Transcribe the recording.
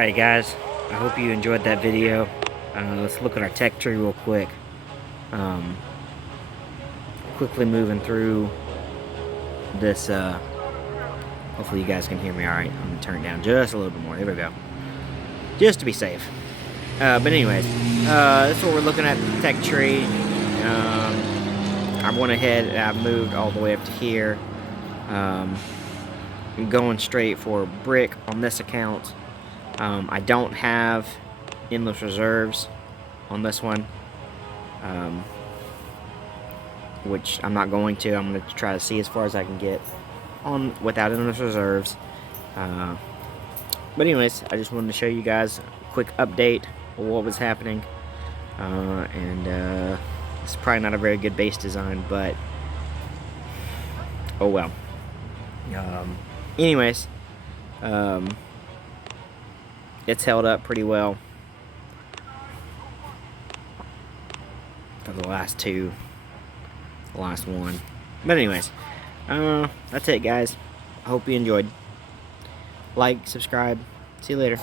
Alright guys, I hope you enjoyed that video. Let's look at our tech tree real quick. Quickly moving through this, hopefully you guys can hear me alright. I'm going to turn it down just a little bit more. There we go. Just to be safe. But anyways, that's what we're looking at, the tech tree. I went ahead and I moved all the way up to here. I'm going straight for brick on this account. I don't have endless reserves on this one, which I'm not going to. I'm going to try to see as far as I can get on without endless reserves. But anyways, I just wanted to show you guys a quick update of what was happening. It's probably not a very good base design, but oh well. Anyways, it's held up pretty well for the last two, the last one. But anyways, that's it guys. I hope you enjoyed. Like, subscribe. See you later.